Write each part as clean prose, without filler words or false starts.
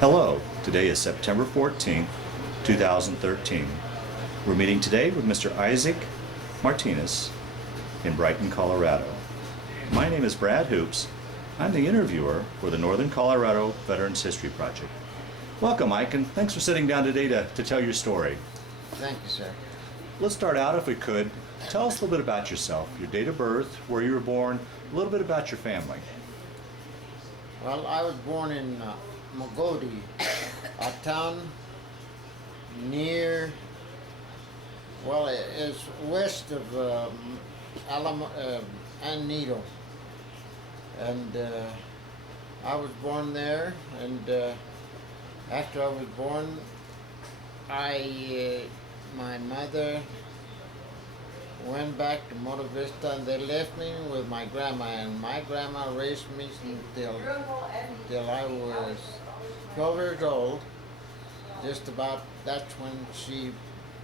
Hello, today is September 14th, 2013. We're meeting today with Mr. Ike Martinez in Brighton, Colorado. My name is Brad Hoops. I'm the interviewer for the Northern Colorado Veterans History Project. Welcome, Ike, and thanks for sitting down today to tell your story. Thank you, sir. Let's start out, if we could. Tell us a little bit about yourself, your date of birth, where you were born, a little bit about your family. Well, I was born in Mogote, a town near, well, it's west of Anito. And I was born there, and after I was born, my mother went back to Monte Vista, and they left me with my grandma, and my grandma raised me until I was 12 years old. Just about, that's when she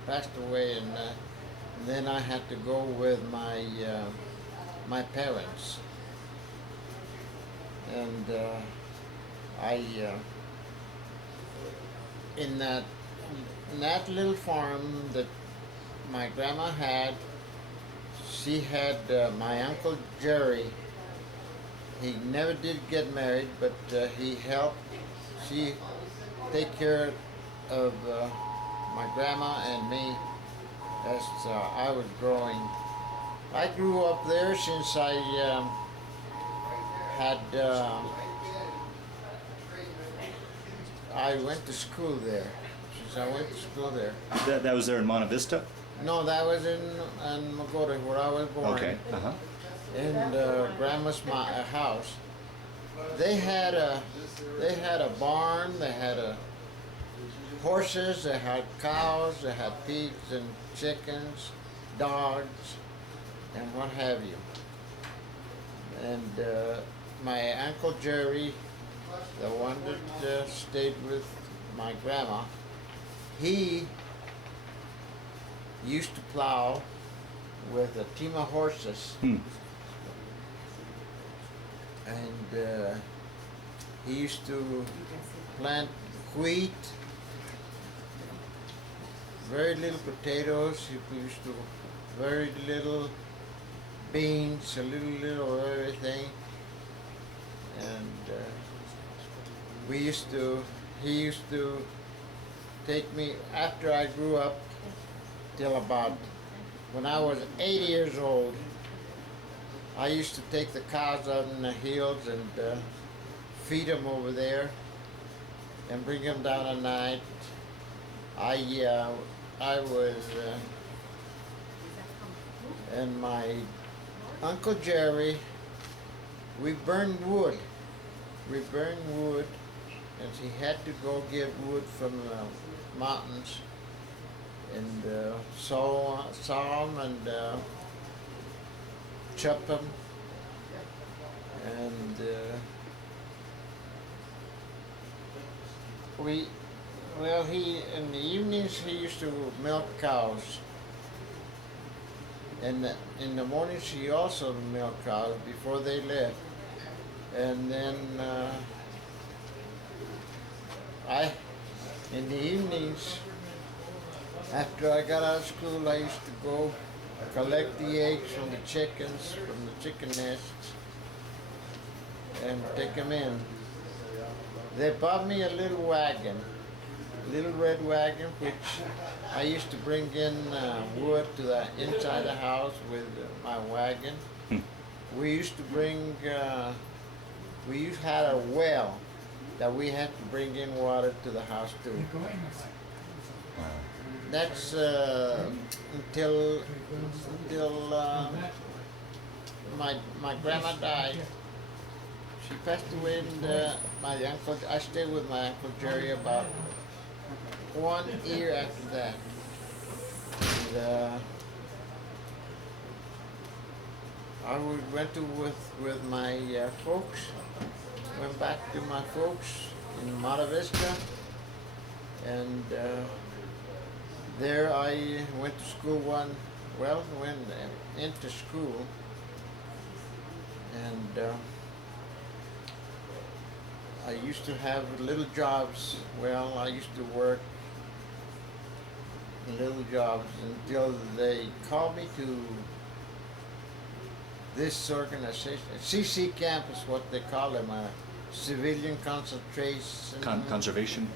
passed away, and then I had to go with my parents. And in that little farm that my grandma had, she had my Uncle Jerry. He never did get married, but he helped she take care of my grandma and me as I was growing. I grew up there since I I went to school there. Since I went to school there. That was there in Monte Vista? No, that was in Mogote, where I was born. Okay. Uh-huh. In Grandma's house. They had a barn. They had horses. They had cows. They had pigs and chickens, dogs, and what have you. And my Uncle Jerry, the one that stayed with my grandma, he used to plow with a team of horses. And he used to plant wheat, very little potatoes, he used to very little beans, a little of everything. And he used to take me, after I grew up, till about when I was 8 years old. I used to take the cows out in the hills and feed them over there and bring them down at night. I was, and my Uncle Jerry, we burned wood. We burned wood, and he had to go get wood from the mountains and saw them and chop them. And he in the evenings he used to milk cows. And in the mornings he also milked cows before they left. And then in the evenings, after I got out of school, I used to go collect the eggs from the chickens, from the chicken nests, and take them in. They bought me a little wagon, little red wagon, which I used to bring in wood to the inside the house with my wagon. We used to bring, had a well that we had to bring in water to the house too. That's until my grandma died. She passed away, and I stayed with my Uncle Jerry about 1 year after that. And, I went with my folks. Went back to my folks in Monte Vista, and there I went to school went into school, and I used to have little jobs. Well, I used to work little jobs until they called me to this organization. CC camp is what they call them, a civilian concentration. Conservation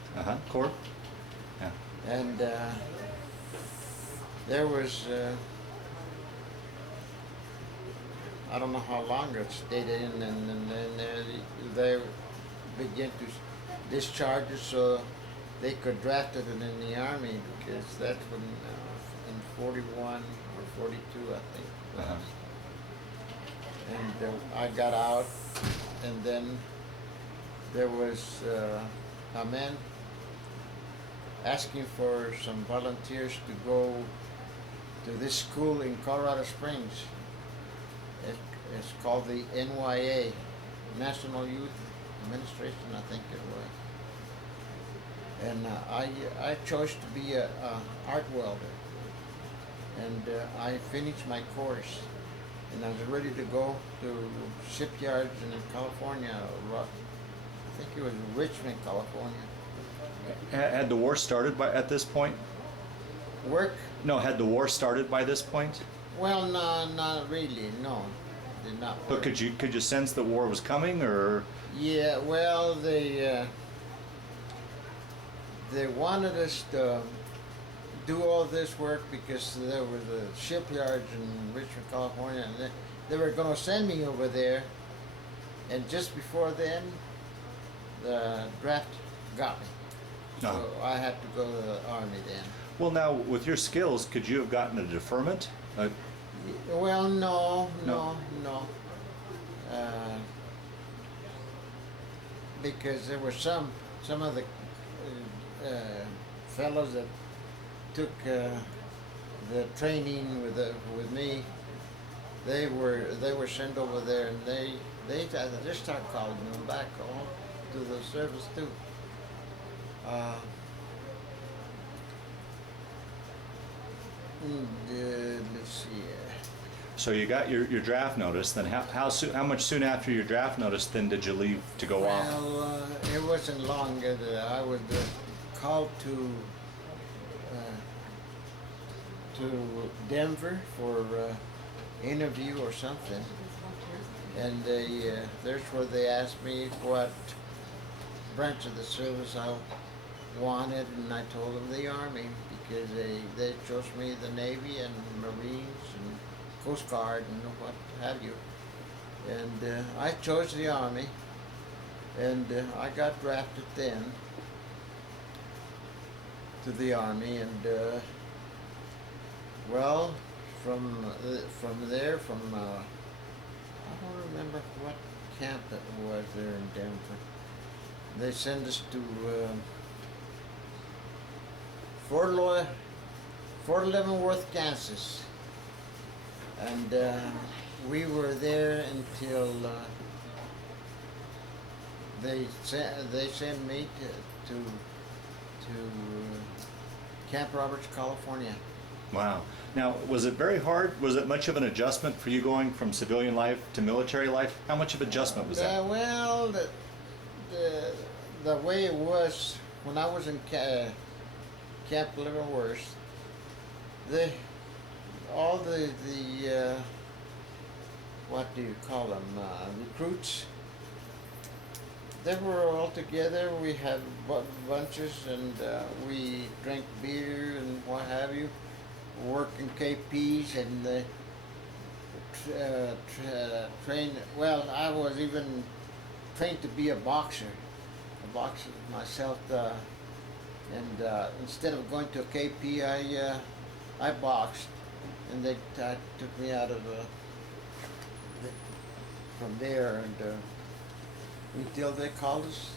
Corps? Yeah. And there was, I don't know how long it stayed in, and then they began to discharge us so they could draft it in the Army, because that's when, in 41 or 42, I think. Uh-huh. And I got out, and then there was a man asking for some volunteers to go to this school in Colorado Springs. It's called the NYA, National Youth Administration, I think it was. And I chose to be a art welder, and I finished my course, and I was ready to go to shipyards in California. I think it was Richmond, California. Had the war started at this point? Work? No, had the war started by this point? Well, no, not really. No, did not work. But could you sense the war was coming, or? Yeah, well, they wanted us to do all this work because there was a shipyards in Richmond, California, and they were going to send me over there. And just before then, the draft got me. So No. I had to go to the Army then. Well, now with your skills, could you have gotten a deferment? Well, no. Because there were some of the fellows that took the training with me. They were sent over there, and they just started calling them back all to the service too. Let's see. So you got your draft notice. Then how much soon after your draft notice then did you leave to go off? Well, it wasn't long. I was called to Denver for interview or something, and there's where they asked me what branch of the service I wanted, and I told them the Army, because they chose me the Navy and Marines and Coast Guard and what have you. And I chose the Army, and I got drafted then to the Army, and well, from there, I don't remember what camp it was there in Denver. They sent us to Fort Leavenworth, Kansas, and we were there until they sent me to Camp Roberts, California. Wow. Now, was it very hard? Was it much of an adjustment for you going from civilian life to military life? How much of adjustment was that? Well, the way it was when I was in Camp Leavenworth, all the what do you call them, recruits, they were all together. We had bunches, and we drank beer and what have you, working KPs, and trained. Well, I was even trained to be a boxer myself, and instead of going to a KP, I boxed, and they took me out of from there, and until they called us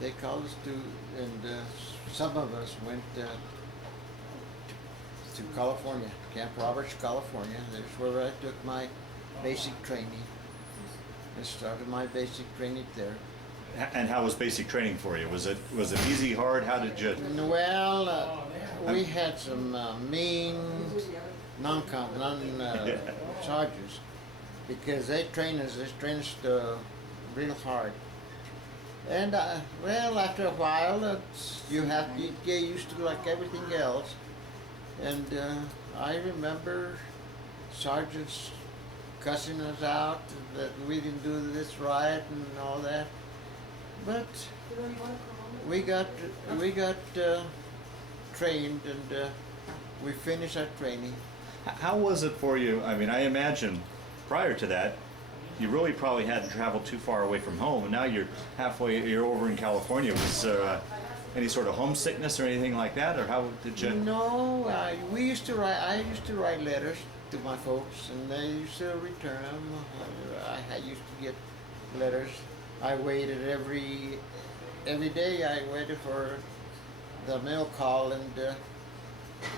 to, and some of us went to California, Camp Roberts, California. That's where I took my basic training. I started my basic training there. And how was basic training for you? Was it easy, hard? How did you? Well, we had some mean charges, because they train us real hard. And well, after a while, you have to get used to like everything else. And I remember sergeants cussing us out that we didn't do this right and all that. But we got trained, and we finished our training. How was it for you? I mean, I imagine prior to that, you really probably hadn't traveled too far away from home, and now you're halfway, you're over in California. Was any sort of homesickness or anything like that, or how did you? No, I used to write letters to my folks, and they used to return them. I used to get letters. I waited every day. I waited for the mail call and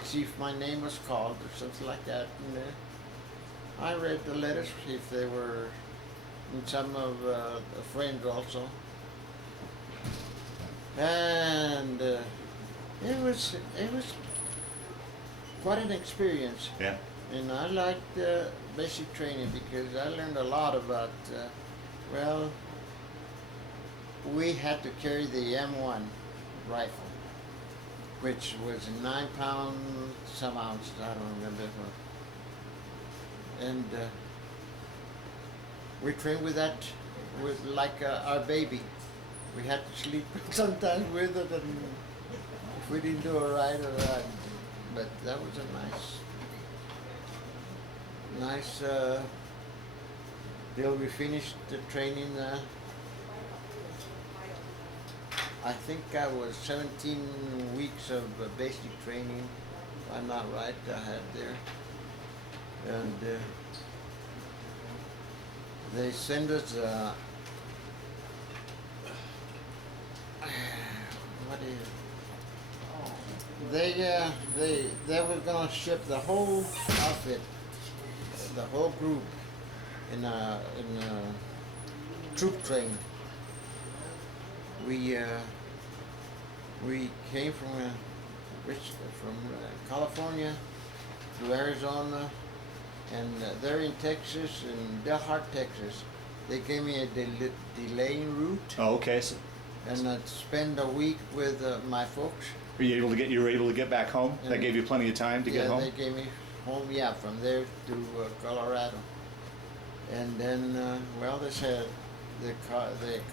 see if my name was called or something like that. And I read the letters if they were, and some of friends also. And it was quite an experience. Yeah. And I liked basic training because I learned a lot about. Well, we had to carry the M1 rifle, which was 9 pounds some ounces. I don't remember. And we trained with that, with like our baby. We had to sleep sometimes with it, and if we didn't do it right, but that was a nice deal. We finished the training. I think I was 17 weeks of basic training, if I'm not right, I had there. And they send us what is they were gonna ship the whole outfit, the whole group in a troop train. We came from California to Arizona, and there in Texas, in Del Hart, Texas, they gave me a delaying route. Oh, okay. So, And I'd spend a week with my folks. you were able to get back home? That gave you plenty of time to get home? Yeah, they gave me home, yeah, from there to Colorado. And then, well, they said, they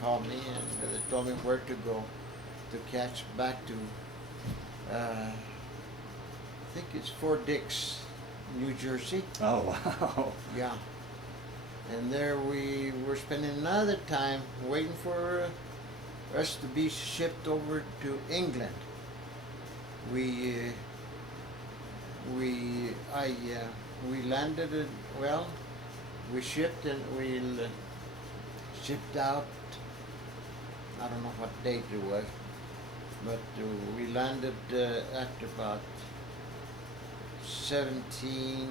called me and they told me where to go to catch back to, I think it's Fort Dix, New Jersey. Oh, wow. Yeah. And there we were spending another time waiting for us to be shipped over to England. We landed we shipped and we shipped out, I don't know what date it was, but we landed after about 17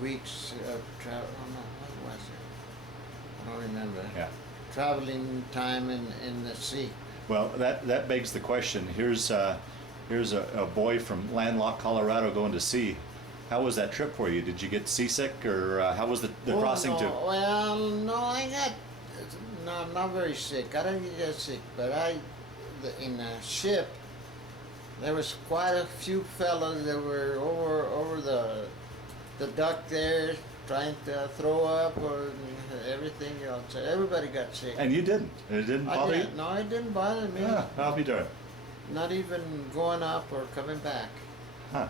weeks of travel. Oh no, what was it? I don't remember. Yeah. Traveling time in the sea. Well, that begs the question. Here's a boy from landlocked Colorado going to sea. How was that trip for you? Did you get seasick, or how was the crossing no. to? Well, no, I got not very sick. I didn't get sick, but in a ship, there was quite a few fellows that were over the dock there, trying to throw up or everything else. Everybody got sick. And you didn't? It didn't bother you? No, it didn't bother me. Yeah, I'll be darned. Not even going up or coming back. Huh.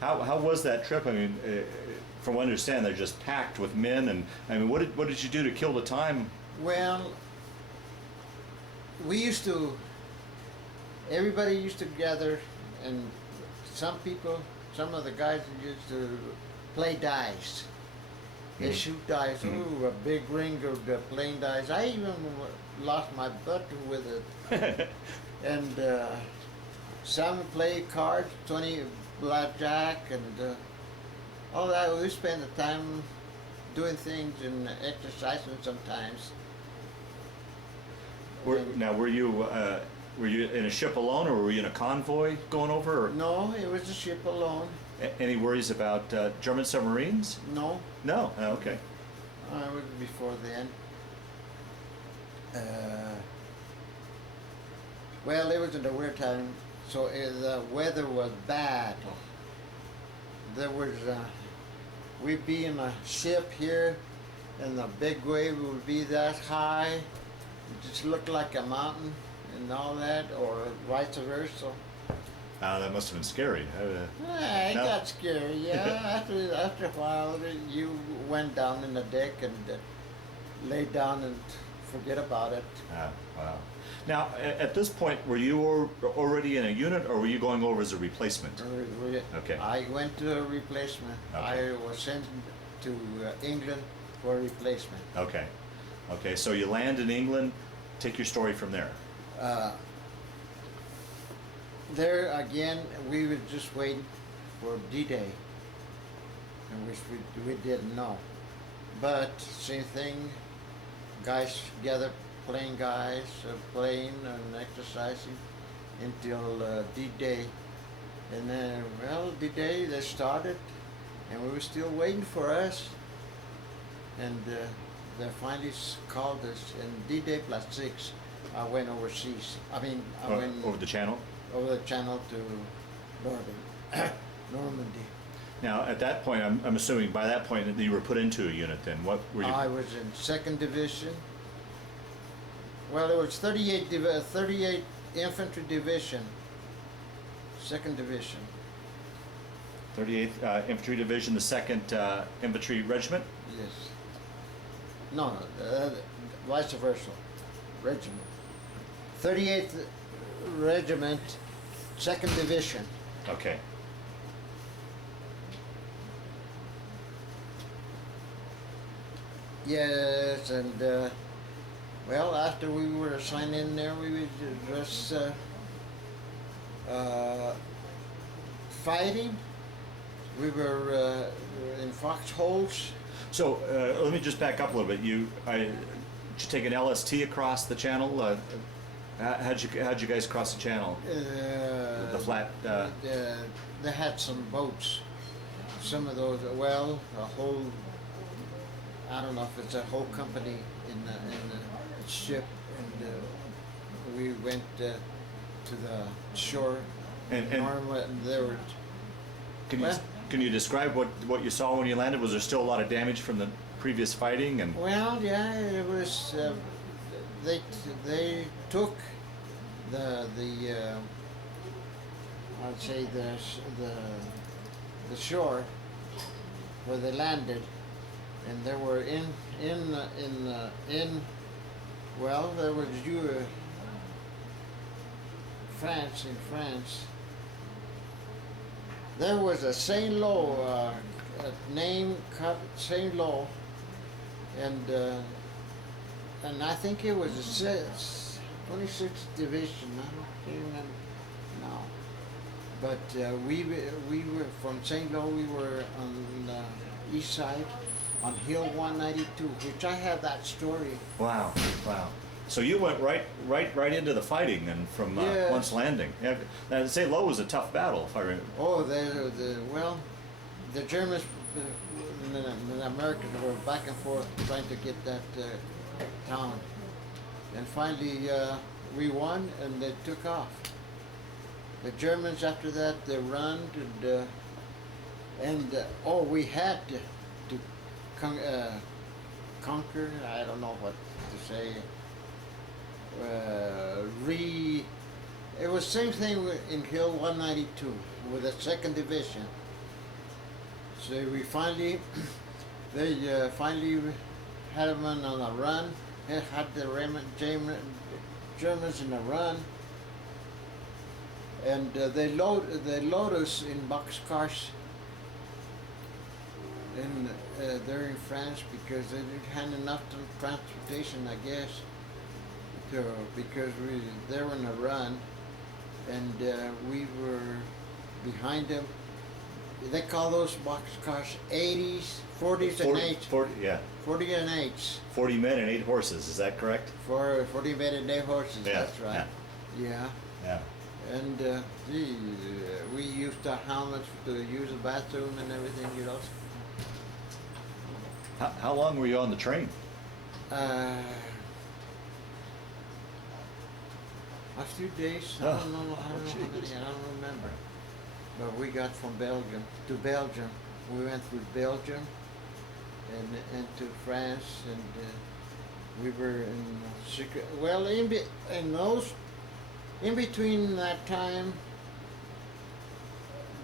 How was that trip? I mean, from what I understand, they're just packed with men, and I mean, what did you do to kill the time? Well, everybody used to gather, and some of the guys used to play dice. They shoot dice. Mm-hmm. Ooh, a big ring of playing dice. I even lost my butt with it. And some play cards, 20 blackjack, and all that. We spend the time doing things and exercising sometimes. Now, were you in a ship alone, or were you in a convoy going over? Or No, it was a ship alone. Any worries about German submarines? No, No. Oh, okay. I was before then. Well, it was in the winter time, so the weather was bad. There was, we'd be in a ship here, and the big wave would be that high. It just looked like a mountain and all that, or vice versa. That must have been scary. It No? got scary, yeah. After a while, you went down in the deck and laid down and forget about it. Wow. Now, at this point, were you already in a unit, or were you going over as a replacement? Okay. I went to a replacement. Okay. I was sent to England for a replacement. Okay. Okay, so you land in England. Take your story from there. There again, we were just waiting for D-Day, in which we didn't know. But same thing, guys gathered, playing playing and exercising until D-Day. And then, well, D-Day, they started, and we were still waiting for us. And they finally called us, and D-Day +6, I went overseas. I went Over the channel? over the channel to Normandy. Now, at that point, I'm assuming by that point that you were put into a unit then. What were you? I was in 2nd Division. Well, it was 38 Infantry Division, 2nd Division. 38th Infantry Division, the 2nd Infantry Regiment? Yes. No, vice versa. Regiment. 38th Regiment, 2nd Division. Okay. Yes, and well, after we were assigned in there, we were just fighting. We were in foxholes. So let me just back up a little bit. Did you take an LST across the channel? How'd you guys cross the channel? The flat. They had some boats. Some of those. Well, a whole. I don't know if it's a whole company in the ship, and we went to the shore. And there were. Can you describe what you saw when you landed? Was there still a lot of damage from the previous fighting? And well, yeah, it was. They took the I'd say the shore where they landed, and they were in well, there was France. In France, there was a Saint Lo name Saint Lo, and I think it was the 26th Division. I don't remember now. But we were from St. Lo. We were on the east side, on Hill 192, which I have that story. wow. So you went right into the fighting, and from Yes. once landing. Yeah, now, St. Lo was a tough battle, if I remember. Oh, the Germans and the Americans were back and forth trying to get that town, and finally we won, and they took off. The Germans after that they run and we had to conquer. I don't know what to say. It was same thing in Hill 192 with the 2nd Division. So we finally, they finally had them on a run. They had the Germans in a run, and they load us in boxcars. And they're in France because they didn't have enough transportation, I guess. Because they were in a run, and we were behind them. They call those boxcars 80s, 40s, and 8s. 40 and 8s. 40 men and 8 horses. Is that correct? 40 men and 8 horses. Yeah, That's right. Yeah. And we used our helmets to use the bathroom and everything, you know. How long were you on the train? A few days. Oh. I don't know how many. I don't remember. But we got from Belgium to Belgium. We went through Belgium and into France, and we were in secret. Well, in between that time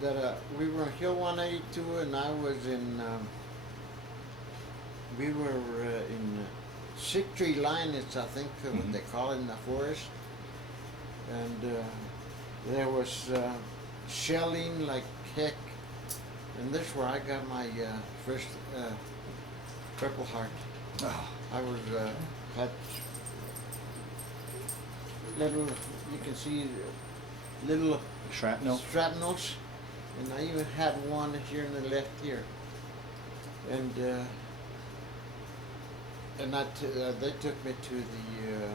that we were on Hill 182, and I was in. We were in Sick Tree Line. It's I think what they call it in the forest, and there was shelling like heck. And this is where I got my first Purple Heart. Oh. I was had little, you can see little Shrapnel? shrapnels, and I even had one here in the left ear. And they took me to the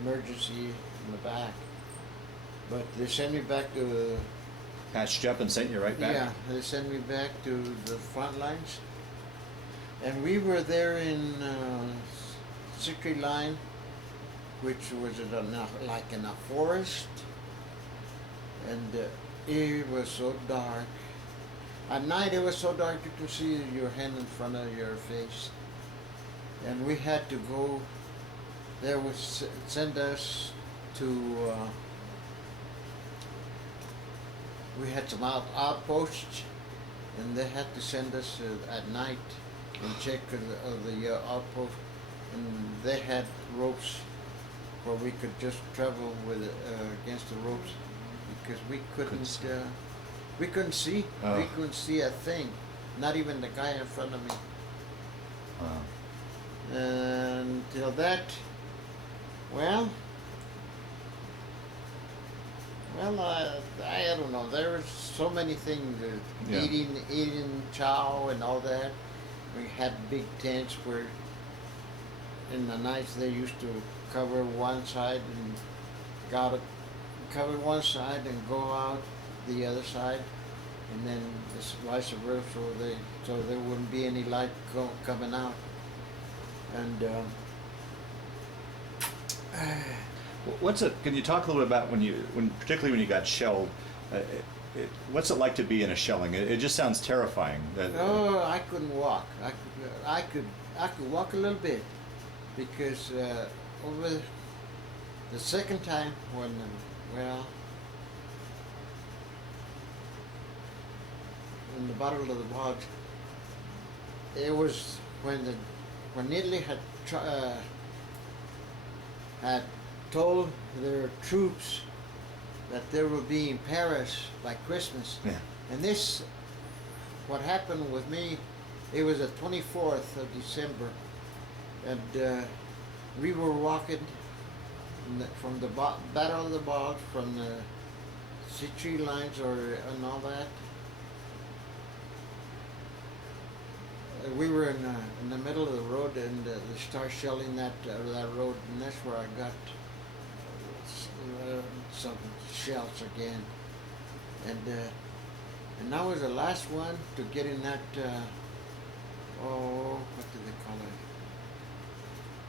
emergency in the back, but they sent me back to. Patched you up and sent you right back? Yeah, they sent me back to the front lines. And we were there in Sickly Line, which was like in a forest. And it was so dark. At night it was so dark you could see your hand in front of your face. And we had to go, they would send us to we had some outposts, and they had to send us at night and check the outpost, and they had ropes where we could just travel with against the ropes because we couldn't see. We couldn't see. Oh. We couldn't see a thing, not even the guy in front of me. Wow. Until that, well, I don't know. There were so many things. Yeah. Eating chow and all that. We had big tents where in the nights they used to cover one side and cover one side and go out the other side, and then vice versa, so there wouldn't be any light coming out. And What's it? Can you talk a little bit about particularly when you got shelled? What's it like to be in a shelling? It just sounds terrifying. oh, I couldn't walk. I could walk a little bit because over the second time when in the Battle of the Bulge, it was when Italy had told their troops that they would be in Paris by Christmas. Yeah. And what happened with me, it was the 24th of December, and we were walking from the Battle of the Bulge, from the Sicily lines and all that. We were in the middle of the road, and they started shelling that road, and that's where I got some shells again. And I was the last one to get in that. What do they call it?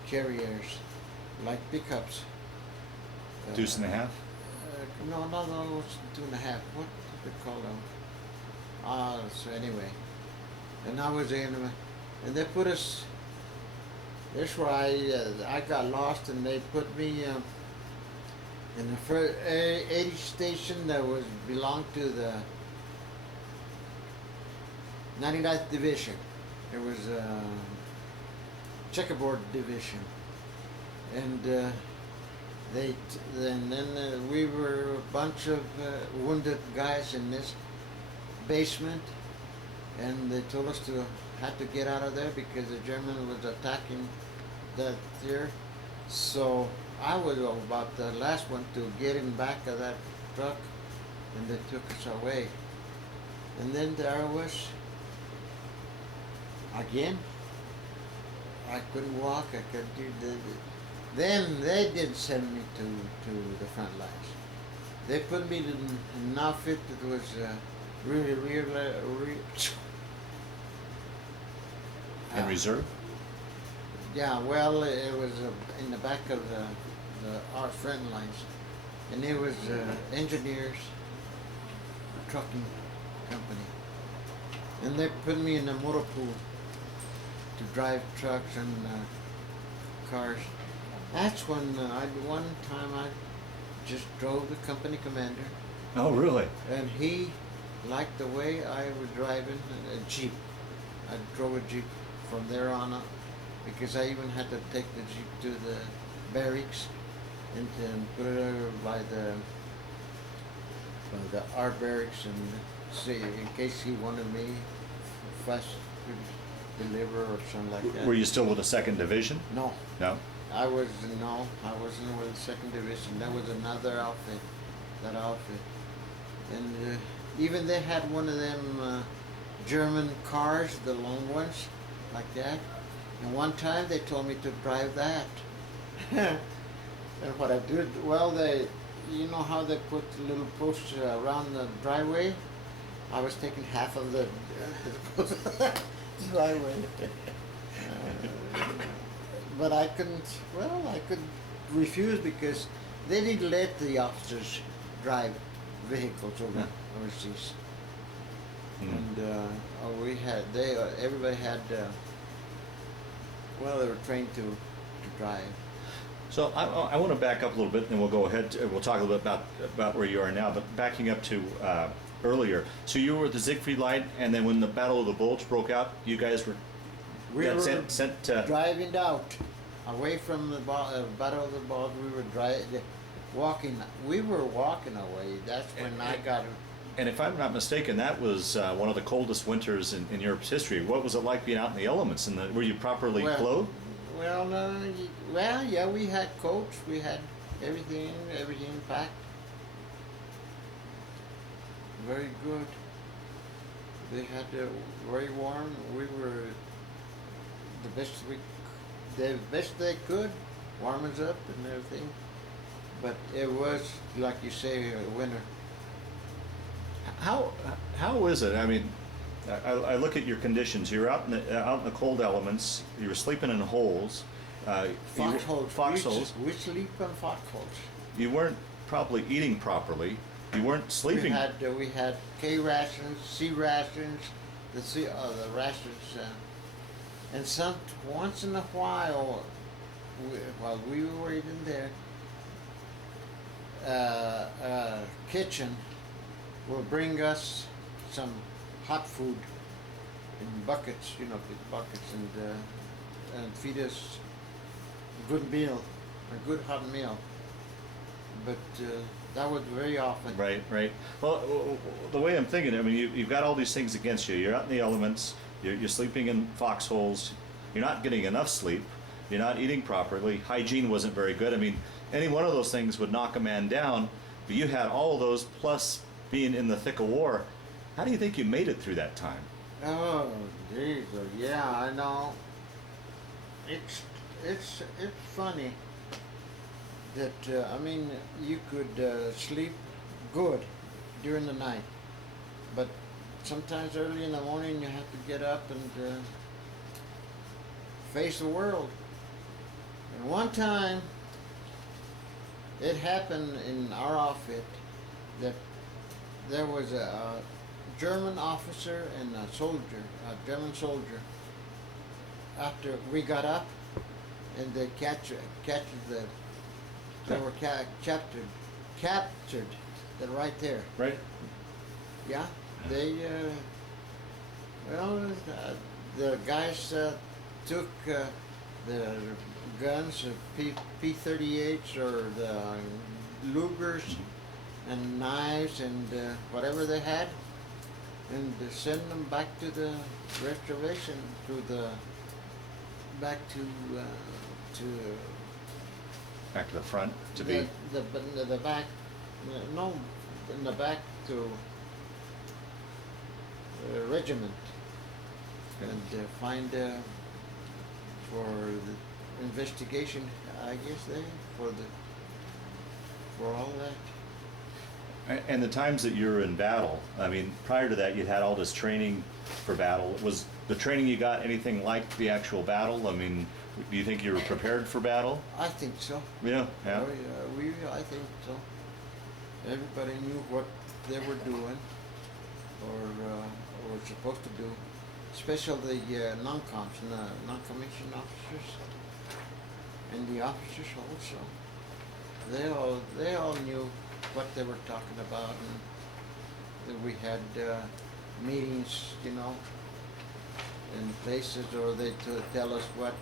Carriers, like pickups. Deuce and a half? No, it was 2.5. What did they call them? So anyway. And I was in, and they put us. That's where I got lost, and they put me in the first 80 station that belonged to the 99th Division. It was checkerboard division, and then we were a bunch of wounded guys in this basement. And they told us had to get out of there because the German was attacking that there. So I was about the last one to get in back of that truck, and they took us away. And then there I was again. I couldn't walk. I couldn't do the. Then they did send me to the front lines. They put me in an outfit that was really. In reserve? Yeah, well, it was in the back of our front lines, and it was engineers, trucking company, and they put me in a motor pool to drive trucks and cars. That's when one time I just drove the company commander, Oh, really? and he liked the way I was driving a Jeep. I drove a Jeep from there on up because I even had to take the Jeep to the barracks and put it by our barracks and see in case he wanted me fast deliver or something like that. Were you still with the 2nd Division? No, No? I wasn't with the 2nd Division. That was another outfit. That outfit, and even they had one of them German cars, the long ones, like that. And one time they told me to drive that. And what I did, well, you know how they put little posts around the driveway? I was taking half of the driveway. But I could refuse because they didn't let the officers drive vehicles overseas. And everybody had, they were trained to drive. So I want to back up a little bit, and then we'll go ahead. We'll talk a little bit about where you are now. But backing up to earlier, so you were at the Siegfried Line, and then when the Battle of the Bulge broke out, you guys were sent driving out away from the Battle of the Bulge. We were walking. We were walking away. That's when I got. And if I'm not mistaken, that was one of the coldest winters in Europe's history. What was it like being out in the elements? And were you properly clothed? Yeah, we had coats, we had everything packed. Very good. They had very warm. We were the best they could, warm us up and everything. But it was, like you say, winter. How is it? I mean, I look at your conditions. You're out in the cold elements. You were sleeping in holes. Foxholes. We sleep in foxholes. You weren't probably eating properly. You weren't sleeping. We had K rations, C rations, the rations, and once in a while, while we were eating there, kitchen will bring us some hot food in buckets, big buckets, and feed us a good meal, a good hot meal. But that was very often. Right. Well, the way I'm thinking, I mean, you've got all these things against you. You're out in the elements. You're sleeping in foxholes. You're not getting enough sleep. You're not eating properly. Hygiene wasn't very good. I mean, any one of those things would knock a man down. But you had all of those plus being in the thick of war. How do you think you made it through that time? Oh, Jesus, yeah, I know. It's funny that you could sleep good during the night, but sometimes early in the morning you have to get up and face the world. And one time, it happened in our outfit that there was a German officer and a German soldier. After we got up, and they they were captured. They're right there. Right. Yeah, they. The guys took the guns, P-38s or the Lugers, and knives and whatever they had, and send them back to the reservation, back to the front to the back, no, in the back to regiment, and find for the investigation, I guess for all that. And the times that you were in battle, I mean, prior to that, you had all this training for battle. Was the training you got anything like the actual battle? I mean, do you think you were prepared for battle? I think so. Yeah. I think so. Everybody knew what they were doing or were supposed to do, especially the non-coms and the non-commissioned officers and the officers also. They all knew what they were talking about, and that we had meetings, you know, in places, or they tell us what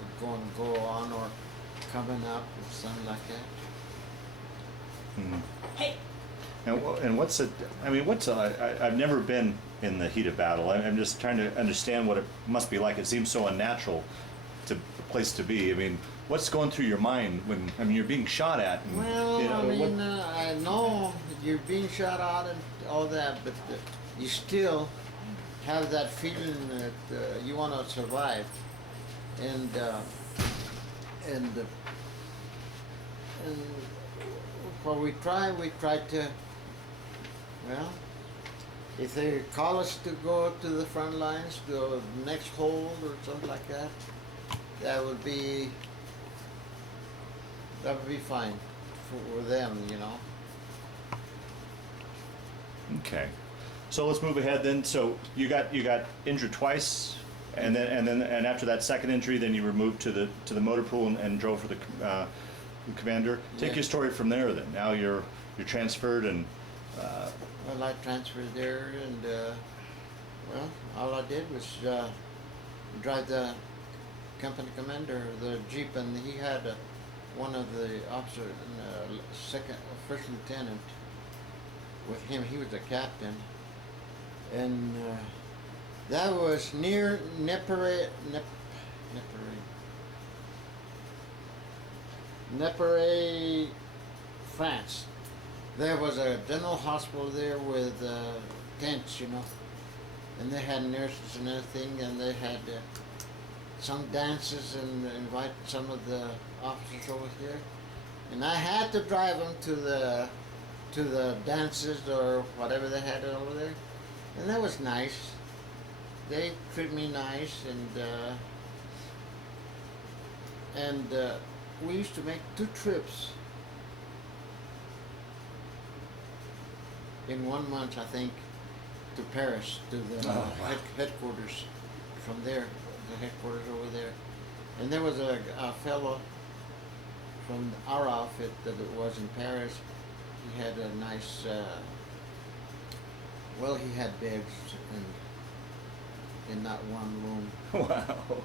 was going to go on or coming up or something like that. Mhm. And what's it? I mean, I've never been in the heat of battle. I'm just trying to understand what it must be like. It seems so unnatural to a place to be. I mean, what's going through your mind when you're being shot at? And, Well, you know, I mean, I know you're being shot out and all that, but you still have that feeling that you want to survive, and what we try to, well, if they call us to go to the front lines, to the next hold or something like that, that would be fine for them, you know. Okay, so let's move ahead then. So you got injured twice, and then after that second injury, then you were moved to the motor pool and drove for the commander. Take Yeah. your story from there. Then now you're transferred and. Well, I transferred there, and well, all I did was drive the company commander, the jeep, and he had one of the officers, first lieutenant, with him. He was the captain, and that was near Nepere, France. There was a general hospital there with tents, you know, and they had nurses and everything, and they had some dances and invited some of the officers over here, and I had to drive them to the dances or whatever they had over there, and that was nice. They treated me nice, and we used to make 2 trips in 1 month, I think, to Paris, to the headquarters. From there, the headquarters over there, and there was a fellow from our outfit that was in Paris. He had a nice, well, he had beds in that one room. Wow.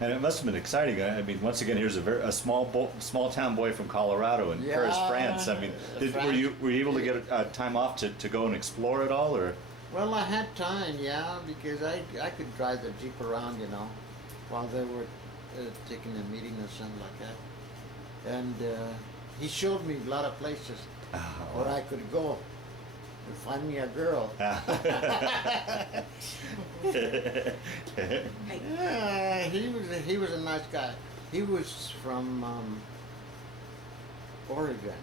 And it must have been exciting. I mean, once again, here's a small town boy from Colorado in Paris, France. I mean, were you able to get time off to go and explore it all, or? Well, I had time, yeah, because I could drive the jeep around, you know, while they were taking a meeting or something like that. And he showed me a lot of places where I could go to find me a girl. Yeah, he was a nice guy. He was from Oregon.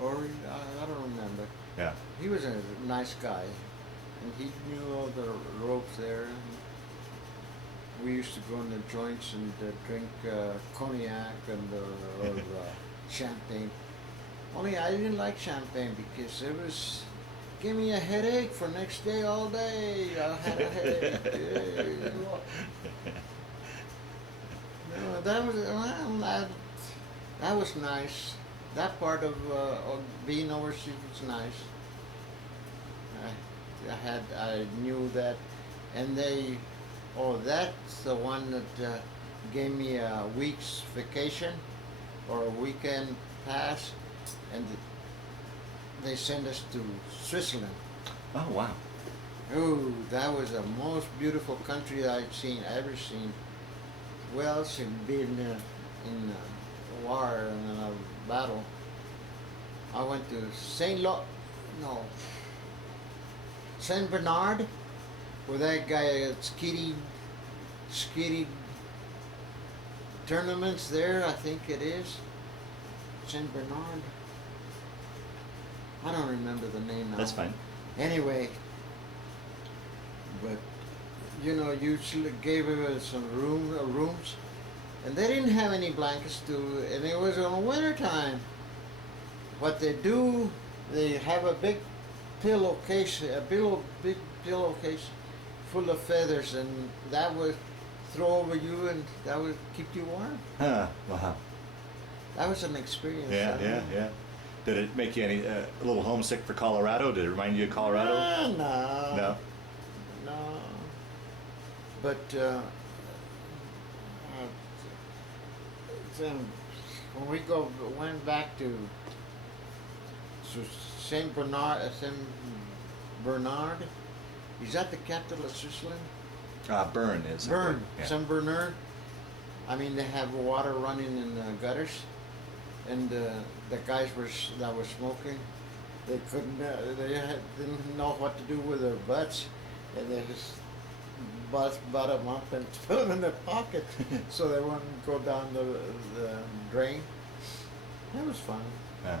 I don't remember. Yeah. He was a nice guy, and he knew all the ropes there. We used to go in the joints and drink cognac or champagne. Only I didn't like champagne because gave me a headache for next day all day. I had a headache. No, that was nice. That part of being overseas was nice. I knew that, and that's the one that gave me a week's vacation or a weekend pass, and they sent us to Switzerland. Oh wow! Oh, that was the most beautiful country I'd ever seen. Well, it's been in a war and in a battle. I went to Saint Bernard, where that guy had skiddy tournaments there, I think it is. Saint Bernard. I don't remember the name now. That's fine. Anyway, but you know, you gave us some rooms, and they didn't have any blankets and it was in winter time. what they do, they have a big pillowcase, big pillowcase full of feathers, and that would throw over you, and that would keep you warm. Wow. That was an experience. Yeah. Did it make you a little homesick for Colorado? Did it remind you of Colorado? No. But then when we went back to Saint Bernard, is that the capital of Switzerland? Bern is. Bern, Yeah. Saint Bernard. I mean, they have water running in the gutters, and the guys that were smoking, they couldn't, didn't know what to do with their butts, and they just butt them up and put them in their pocket, so they wouldn't go down the drain. It was fun. Yeah.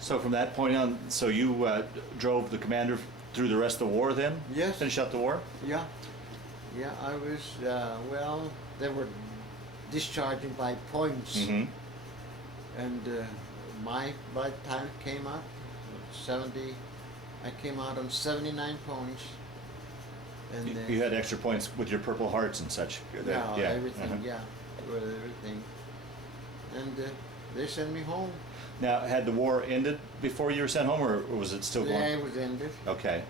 So from that point on, so you drove the commander through the rest of the war then? Yes. Finish up the war? Yeah, I was, well, they were discharging by points. Mm-hmm. And by the time it came out, 70, I came out on 79 points. And You had extra points with your Purple Hearts and such. yeah, everything, Uh-huh. yeah, with everything. And they sent me home. Now, had the war ended before you were sent home, or was it still going? Yeah, it was ended. Okay.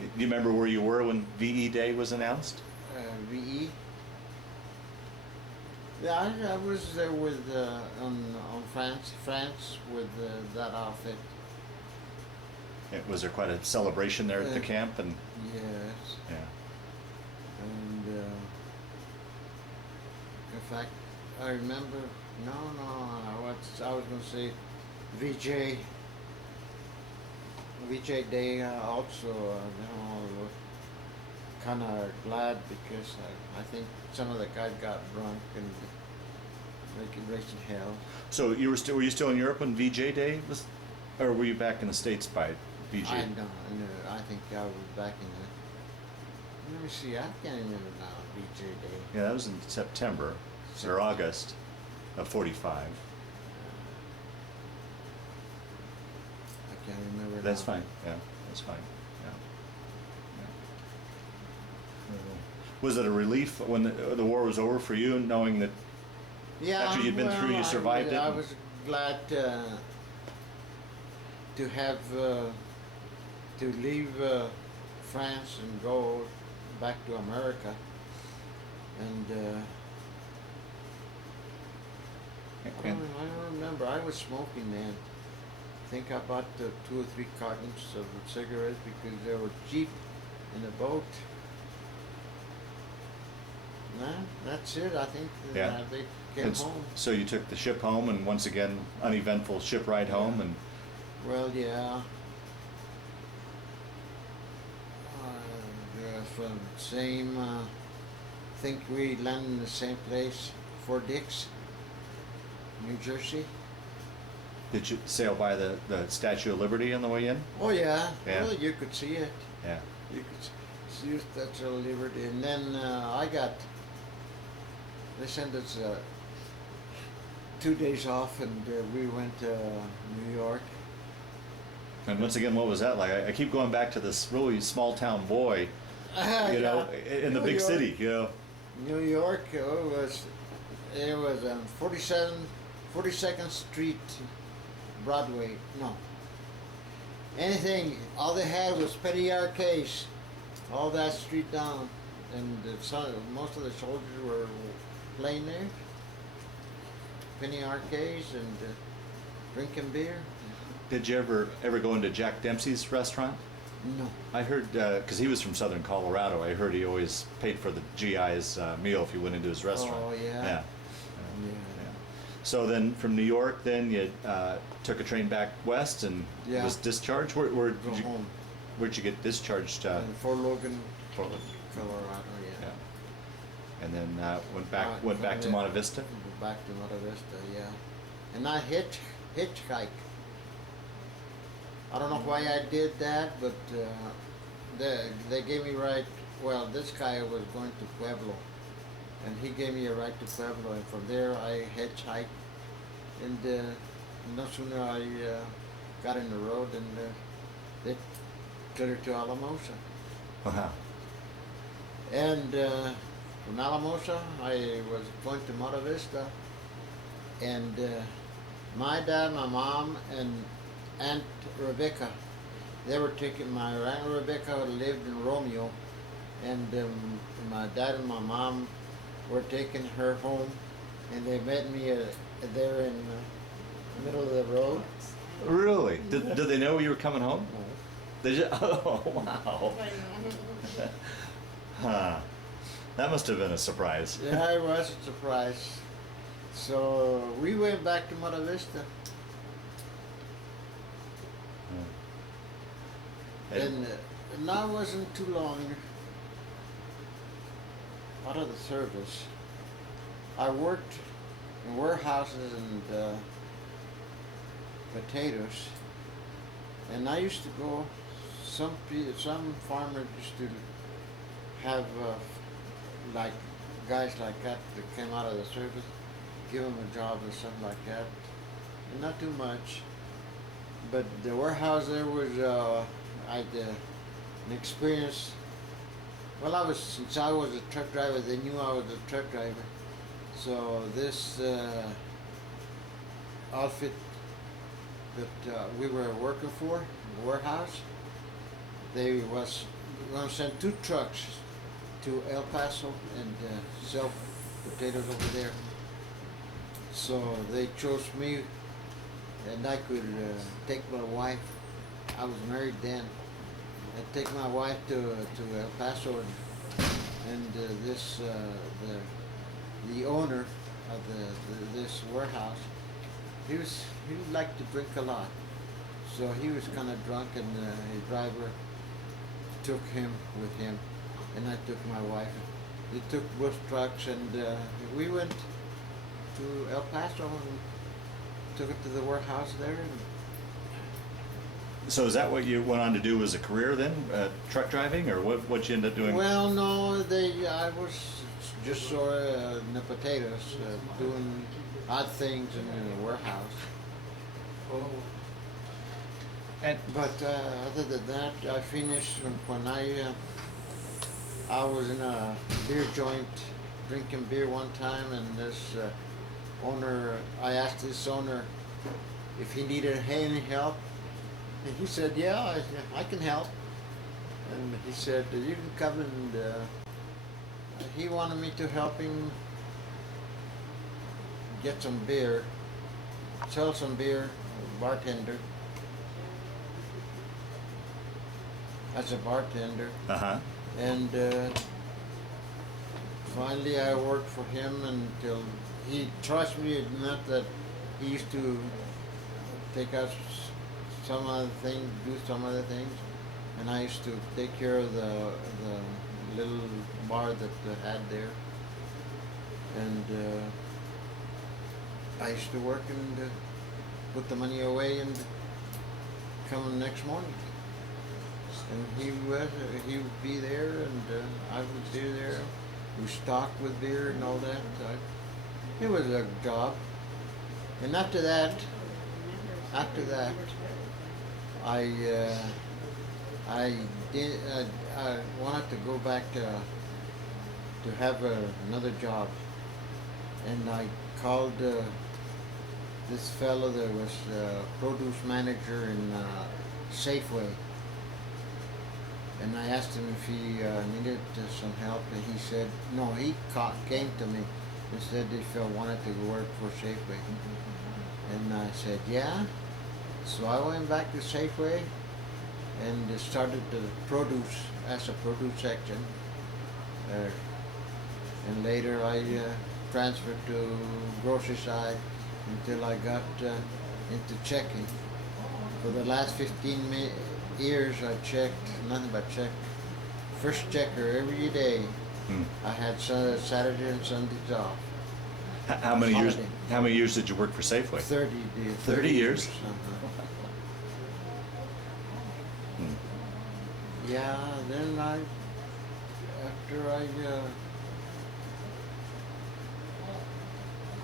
Do you remember where you were when VE Day was announced? VE. Yeah, I was there with on France with that outfit. Was there quite a celebration there at the camp? And Yes. yeah. And in fact, I remember. No, I was going to say VJ Day also. Kind of glad because I think some of the guys got drunk and raising hell. So were you still in Europe when VJ Day was, or were you back in the States by VJ? I don't know. I think I was back in the. Let me see. I can't remember now. VJ Day. Yeah, that was in September or August of '45. I can't remember. That's now. fine. Yeah, that's fine. Yeah. Was it a relief when the war was over for you, knowing that Yeah, after you'd been through, you survived it? I was glad to have to leave France and go back to America, and I don't remember. I was smoking then. I think I bought 2 or 3 cartons of cigarettes because they were cheap in the boat. Nah, that's it. I think Yeah. they came And home. so you took the ship home, and once again, uneventful ship ride home, Yeah. and Well, yeah. From same, think we landed in the same place, Fort Dix, New Jersey. did you sail by the Statue of Liberty on the way in? Oh yeah, Yeah. well you could see it. Yeah. You could see the Statue of Liberty, and then they sent us 2 days off, and we went to New York. And once again, what was that like? I keep going back to this really small town boy, you know, in the New big York. city, you know. New York, it was on 42nd Street, Broadway. No. Anything, all they had was petty arcades, all that street down, and most of the soldiers were playing there. Penny arcades and drinking beer. Did you ever go into Jack Dempsey's restaurant? No. I heard, because he was from southern Colorado, I heard he always paid for the GI's meal if he went into his restaurant. Oh, yeah. Yeah. Yeah. So then from New York, then you took a train back west and Yeah. was discharged? Where'd Go you, home. where'd you get discharged? Fort Logan, Portland. Colorado, yeah. Yeah. And then went back to Yeah. Monte Vista? Back to Monte Vista, yeah. And I hitchhiked. I don't know why I did that, but they gave me right. Well, this guy was going to Pueblo, and he gave me a ride to Pueblo, and from there I hitchhiked And no sooner I got in the road, and they cleared to Alamosa. Wow. And from Alamosa, I was going to Monte Vista, and my dad, my mom, and Aunt Rebecca, they were taking, my Aunt Rebecca lived in Romeo, and my dad and my mom were taking her home, and they met me there in the middle of the road. Really? Did they know you were coming home? No. They just, oh, wow. Huh. That must have been a surprise. Yeah, it was a surprise. So we went back to Monte Vista, and I wasn't too long out of the service. I worked in warehouses and potatoes, and I used to go. Some farmers used to have like guys like that came out of the service, give them a job or something like that, and not too much. But the warehouse there was I had an experience. Well, since I was a truck driver, they knew I was a truck driver. So this outfit that we were working for, the warehouse, they was going to send 2 trucks to El Paso and sell potatoes over there. So they chose me, and I could take my wife. I was married then. I'd take my wife to El Paso, and the owner of this warehouse, he liked to drink a lot, so he was kind of drunk, and his driver took him with him, and I took my wife. They took both trucks, and we went to El Paso and took it to the warehouse there. And So is that what you went on to do as a career then, truck driving, or what you ended up doing? well, no, I was just sort of in the potatoes, doing odd things in the warehouse. But other than that, I finished when I was in a beer joint drinking beer one time, and this owner, I asked this owner if he needed any help, and he said, "Yeah, I can help." And he said, "You can come," and he wanted me to help him get some beer, sell some beer, bartender. As a bartender. Uh-huh. And finally I worked for him until he trusted me enough that he used to take us some other things, do some other things, and I used to take care of the little bar that they had there. And I used to work and put the money away and come the next morning. And he would be there, and I would be there. We stocked with beer and all that. It was a job. And after that, I wanted to go back to have another job, and I called this fellow that was produce manager in Safeway. And I asked him if he needed some help, and he said, no, he came to me and said if I wanted to work for Safeway. And I said, yeah. So I went back to Safeway and started the produce, as a produce section. And later I transferred to grocery side until I got into checking. For the last 15 years I checked, nothing but check. First checker every day. I had Saturday and Sundays off. How many years? How many years did you work for Safeway? 30 years. Yeah. Then after I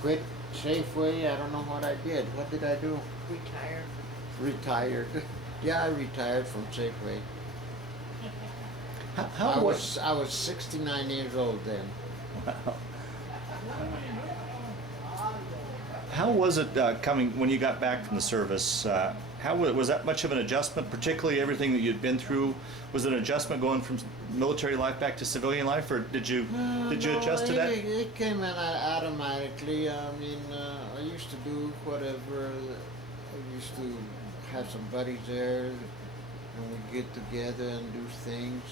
quit Safeway, I don't know what I did. What did I do? Retired. Retired. Yeah, I retired from Safeway. How I was 69 years old then. How was it coming when you got back from the service? Was that much of an adjustment, particularly everything that you'd been through? Was it an adjustment going from military life back to civilian life, or did you adjust to that? It came in automatically. I mean, I used to do whatever. I used to have some buddies there, and we get together and do things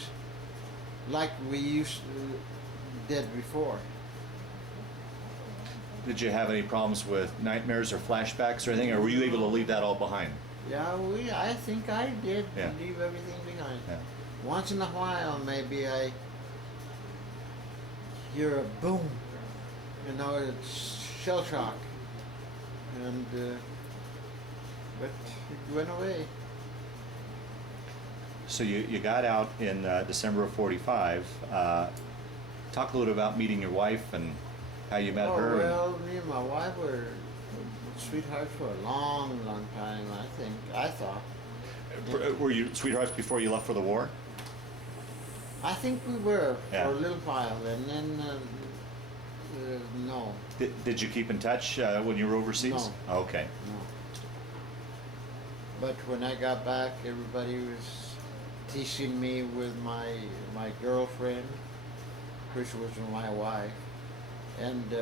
like we used to did before. Did you have any problems with nightmares or flashbacks or anything, or were you able to leave that all behind? Yeah, I think I did Yeah. leave everything behind. Yeah. Once in a while, maybe I hear a boom. You know, it's shell shock, and but it went away. So you got out in December of '45. Talk a little about meeting your wife and how you met her. Well, me and my wife were sweethearts for a long, long time. I thought. Were you sweethearts before you left for the war? I think we were Yeah. for a little while, and then no. Did you keep in touch when you were overseas? No. Okay. No. But when I got back, everybody was teasing me with my girlfriend, which was my wife, and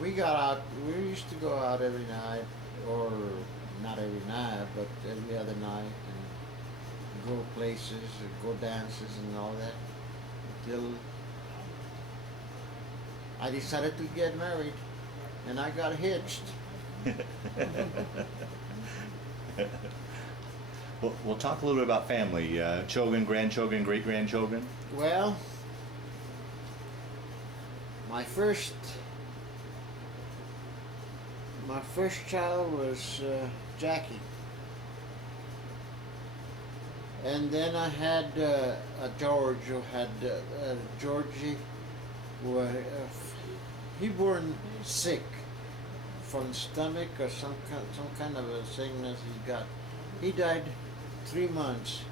we got out. We used to go out every night, or not every night, but every other night, and go places, go dances, and all that, until I decided to get married, and I got hitched. Well, we'll talk a little bit about family. Children, grandchildren, great-grandchildren. Well, my first child was Jackie, and then I had a George who had Georgie. He born sick from stomach or some kind of a sickness he got. He died 3 months.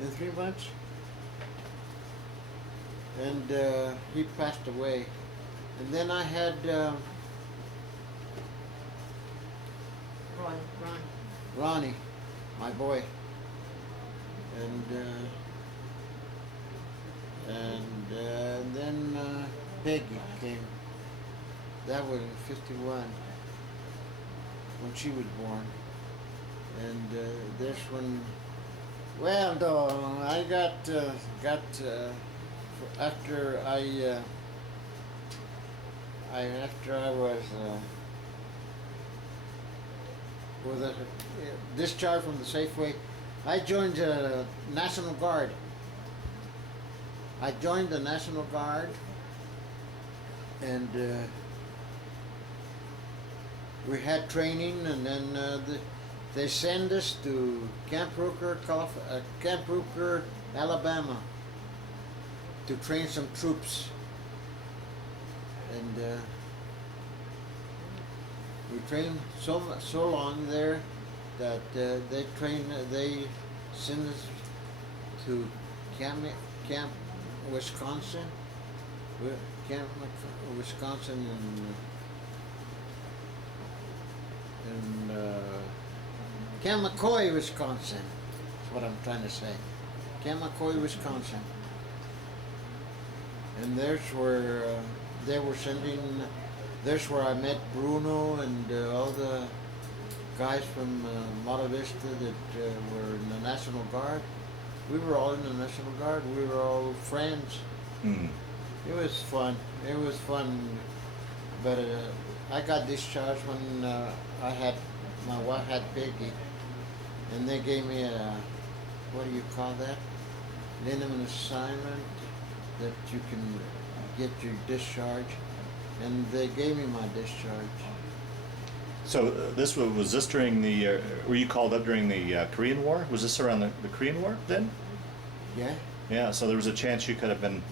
In 3 months, and he passed away. And then I had Ronnie, my boy, and then Peggy came. That was in '51 when she was born, and this one. Well, though I got after I was with a discharge from the Safeway, I joined the National Guard. I joined the National Guard, and we had training, and then they send us to Camp Rooker, Alabama, to train some troops, and we trained so long there that they send us to Camp Wisconsin, and Camp McCoy, Wisconsin. That's what I'm trying to say. Camp McCoy, Wisconsin. And there's where they were sending. There's where I met Bruno and all the guys from Monte Vista that were in the National Guard. We were all in the National Guard. We were all friends. It was fun. It was fun. But I got discharged when my wife had Peggy, and they gave me a, what do you call that? Minimum assignment that you can get your discharge, and they gave me my discharge. So was this during the? Were you called up during the Korean War? Was this around the Korean War then? Yeah. Yeah. So there was a chance you could have been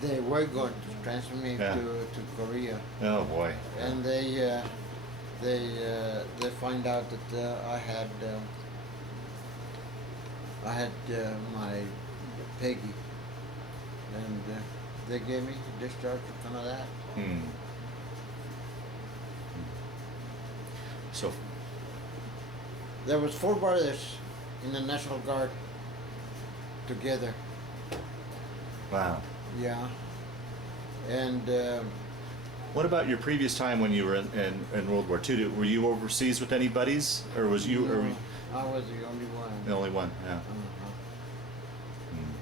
They were going to transfer me Yeah. to Korea, Oh boy. and they find out that I had my Peggy, and they gave me discharge because of that. Hmm. So, There was 4 brothers in the National Guard together. wow. Yeah, and What about your previous time when you were in World War II? Were you overseas with any buddies, or was you or no, I was the only one. the only one? Yeah. Uh-huh. Hmm.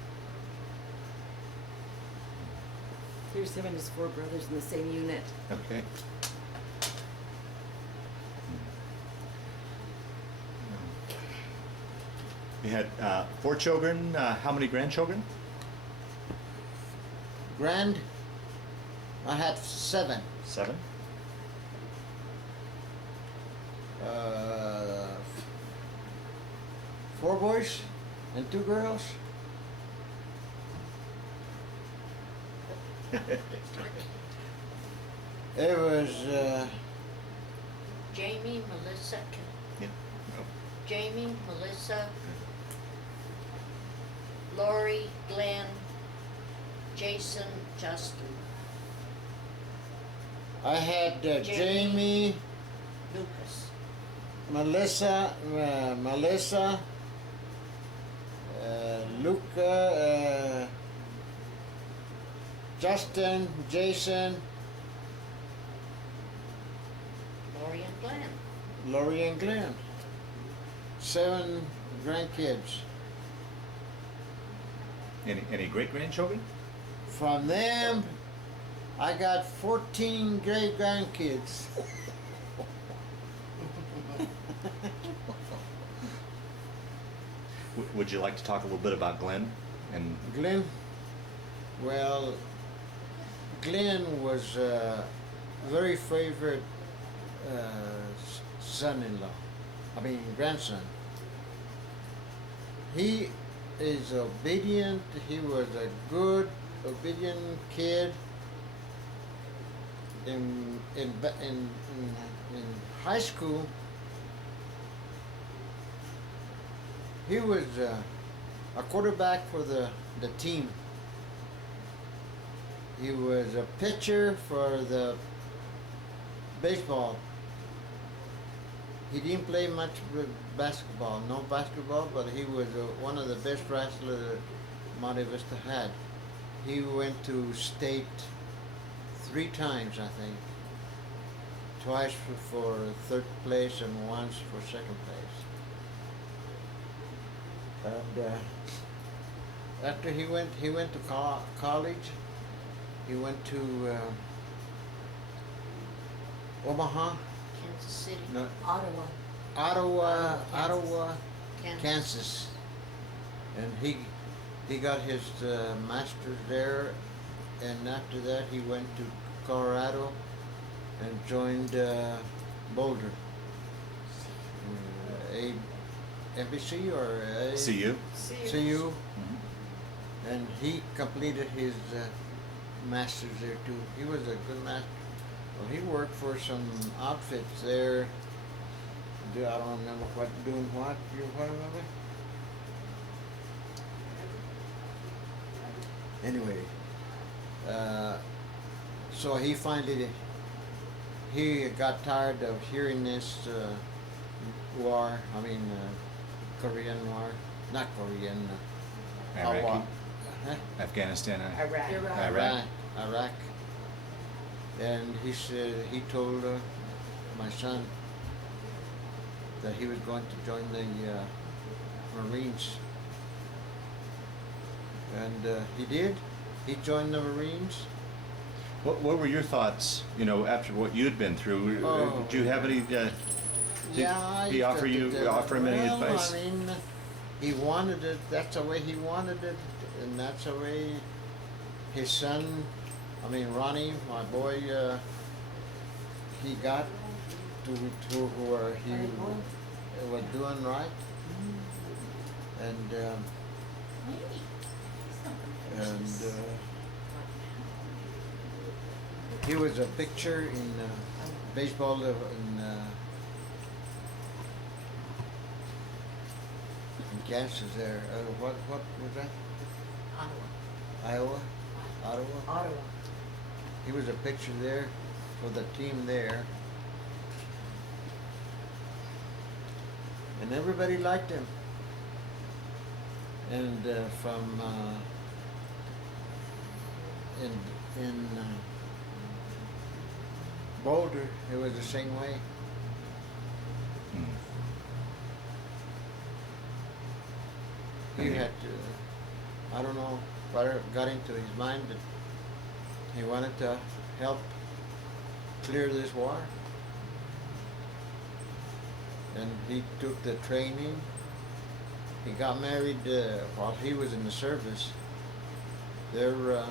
Here's him and his 4 brothers in the same unit. Okay. You had 4 children. How many grandchildren? Grand, I had 7. 7. Uh, 4 boys and 2 girls. It was Jamie, Melissa, Yeah. Oh. Jamie, Melissa, Lori, Glenn, Jason, Justin, I had Jamie, Lucas. Melissa, Luca, Justin, Jason, Lori and Glenn. Lori, and Glenn. 7 grandkids. Any great grandchildren? From them, I got 14 great grandkids. Would you like to talk a little bit about Glen? And Glen, well, Glen was a very favorite son-in-law. I mean, grandson. He is obedient. He was a good, obedient kid. In high school, he was a quarterback for the team. He was a pitcher for the baseball. He didn't play much basketball, no basketball, but he was one of the best wrestlers that Monte Vista had. He went to state 3 times, I think. Twice for 3rd place and once for 2nd place. And after he went to college. He went to Omaha, Kansas City, no, Ottawa. Ottawa, Kansas. Kansas, and he got his master's there, and after that he went to Colorado and joined Boulder, ABC or CU. CU, Mhm. and he completed his master's there too. He was a good master. Well, he worked for some outfits there. I don't remember doing what. You what remember? Anyway, so he got tired of hearing this war. I mean, Korean war, not Korean. Iraqi. Wa- huh? Afghanistan. Iraq. Iraq. And he said he told my son that he was going to join the Marines, and he did. He joined the Marines. What were your thoughts? You know, after what you'd been through, Oh. did you have any? Yeah, he offer him any well, advice? I mean, he wanted it. That's the way he wanted it, and that's the way his son. I mean, Ronnie, my boy, he got to where he was doing right, and He was a pitcher in baseball in Kansas there. What was that? Ottawa. Iowa? Ottawa? Ottawa. He was a pitcher there for the team there. And everybody liked him. And from in Boulder, it was the same way. He had to, I don't know what got into his mind that he wanted to help clear this war. And he took the training. He got married while he was in the service. There,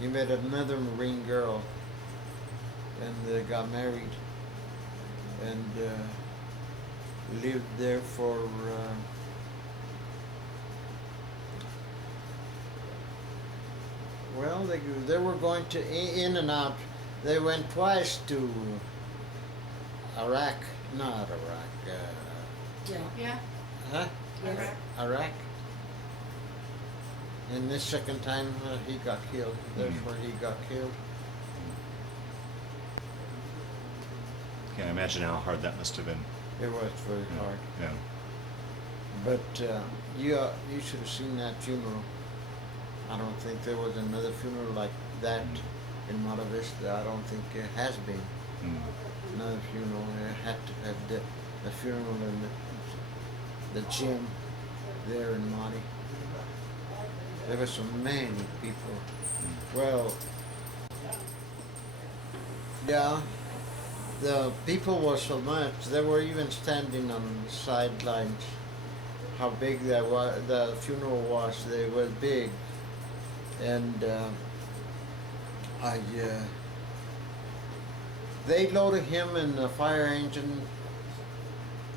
he met another Marine girl, and they got married, and lived there for well, they were going to in and out. They went twice to Iraq, not Iraq. Yeah. Yeah. Huh? Yes. Iraq. And this second time he got killed. That's where he got killed. Can't imagine how hard that must have been. It was very hard. Yeah. But you should have seen that funeral. I don't think there was another funeral like that in Monte Vista. I don't think it has been. Another funeral. It had to have the funeral in the gym there in Monte. There were so many people. Well, yeah, the people were so much. They were even standing on the sidelines. How big that was, the funeral was. They were big, and they loaded him in a fire engine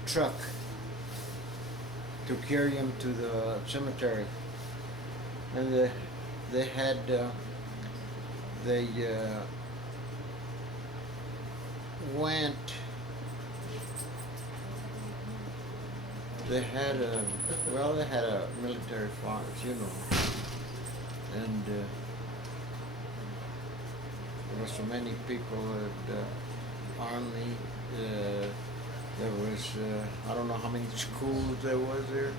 truck to carry him to the cemetery. And they had went. They had a military funeral, and there were so many people at the army. There was I don't know how many schools there was there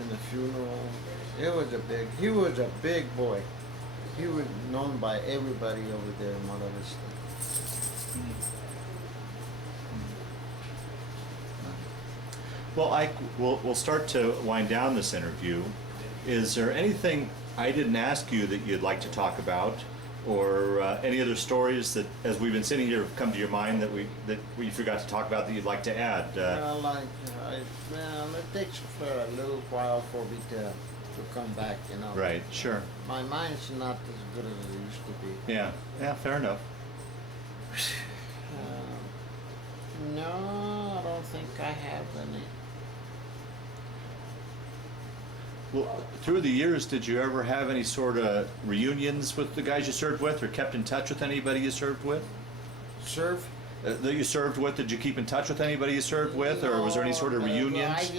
in the funeral. He was a big boy. He was known by everybody over there in Monte Vista. Well, Ike, we'll start to wind down this interview. Is there anything I didn't ask you that you'd like to talk about, or any other stories that, as we've been sitting here, have come to your mind that we forgot to talk about that you'd like to add? Well, it takes for a little while for me to come back, you know. Right, sure. My mind's not as good as it used to be. Yeah, fair enough. No, I don't think I have any. Well, through the years, did you ever have any sort of reunions with the guys you served with, or kept in touch with anybody you served with? Serve? That you served with, did you keep in touch with anybody you served with, or was there any sort of reunions?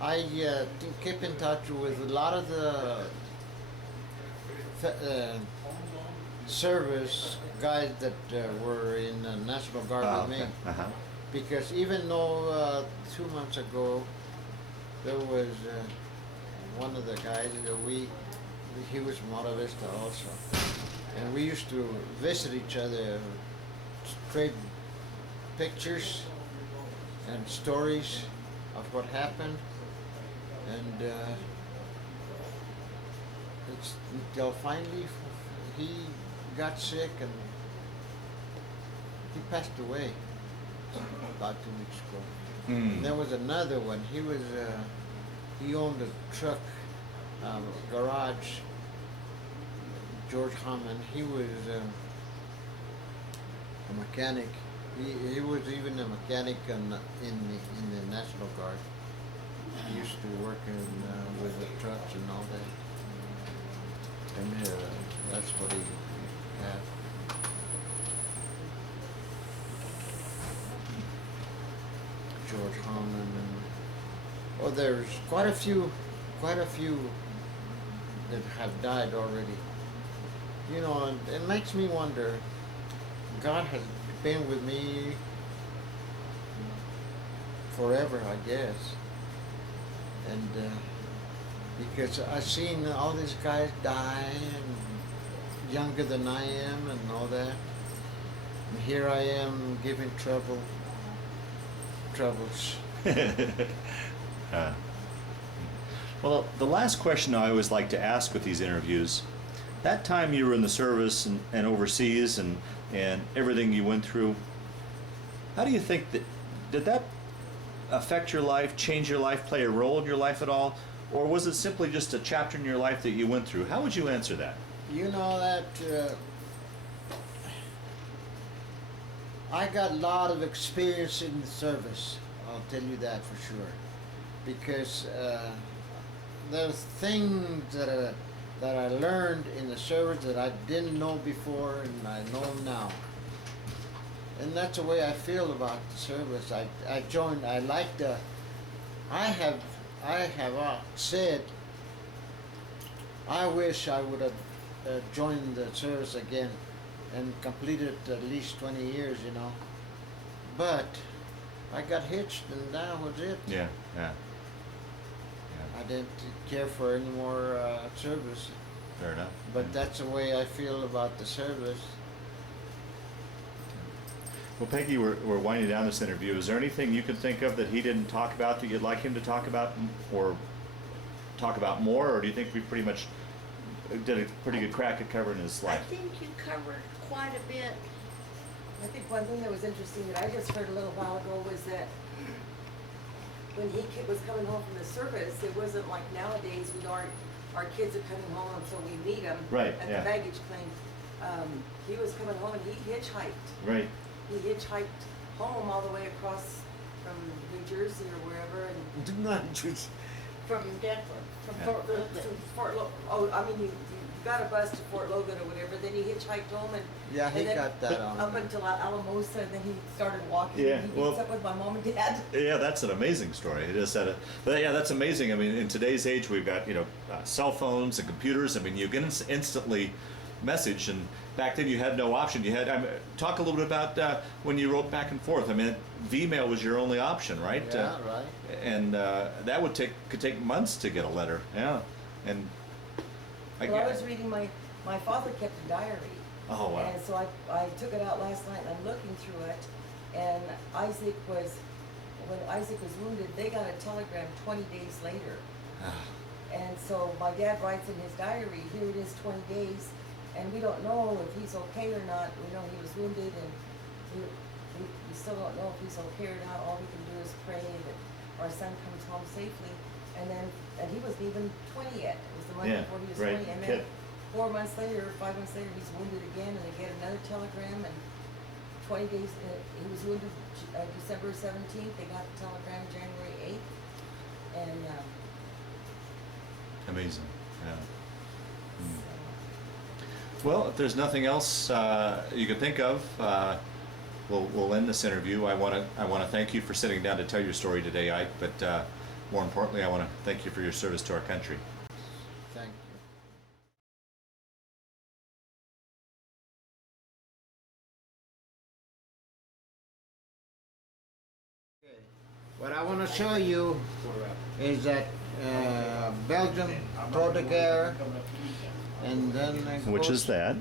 I keep in touch with a lot of the service guys that were in the National Guard with me. Uh-huh. Because even though 2 months ago there was one of the guys that he was from Monte Vista also, and we used to visit each other, trade pictures and stories of what happened, and it's until finally he got sick and he passed away about 2 weeks ago. And there was another one. He owned a truck garage. George Hammond. He was a mechanic. He was even a mechanic in the National Guard. He used to work with the trucks and all that. And that's what he had. there's quite a few that have died already. You know, and it makes me wonder. God has been with me forever, I guess, and because I've seen all these guys die, and younger than I am, and all that. And here I am giving troubles. Well, the last question I always like to ask with these interviews, that time you were in the service and overseas and everything you went through, how do you think did that affect your life, change your life, play a role in your life at all? Or was it simply just a chapter in your life that you went through? How would you answer that? You know that I got a lot of experience in the service. I'll tell you that for sure, because there's things that I learned in the service that I didn't know before, and I know now. And that's the way I feel about the service. I joined. I like the. I have said. I wish I would have joined the service again and completed at least 20 years, you know. But I got hitched, and that was it. Yeah. I didn't care for any more service. Fair enough. But that's the way I feel about the service. Well, Peggy, we're winding down this interview. Is there anything you can think of that he didn't talk about that you'd like him to talk about, or talk about more, or do you think we pretty much did a pretty good crack at covering his I life? think you covered quite a bit. I think one thing that was interesting that I just heard a little while ago was that when he was coming home from the service, it wasn't like nowadays our kids are coming home so we meet them Right, at yeah. the baggage claim. He was coming home and he hitchhiked. Right. He hitchhiked home all the way across from New Jersey or wherever, and Not just. From Denver. from Yeah. Fort Logan. Oh, I mean, you got a bus to Fort Logan or whatever. Then he hitchhiked home and Yeah, he and then got that on. up until Alamosa, and then he started walking. Yeah, and he well- meets up with my mom and dad. Yeah, that's an amazing story. It is that, but yeah, that's amazing. I mean, in today's age, we've got cell phones and computers. I mean, you can instantly message, and back then you had no option. You had talk a little bit about when you wrote back and forth. I mean, V-mail was your only option, right? Yeah, right. And that could take months to get a letter. Yeah, and Well, I was reading my father kept a diary. Oh wow. And so I took it out last night and I'm looking through it, and when Isaac was wounded, they got a telegram 20 days later. And so my dad writes in his diary, here it is 20 days, and we don't know if he's okay or not. We know he was wounded, and we still don't know if he's okay or not. All we can do is pray that our son comes home safely. And he wasn't even 20 yet. It was the month before he was right. 20. And then 4 months later, 5 months later, he's wounded again, and they get another telegram, and 20 days, he was wounded December 17th, they got the telegram January 8th, and Amazing. Yeah. Well, if there's nothing else you could think of, we'll end this interview. I want to thank you for sitting down to tell your story today, Ike. But more importantly, I want to thank you for your service to our country. Thank you. Okay. What I want to show you is that Belgium Protégé, and then Which is that?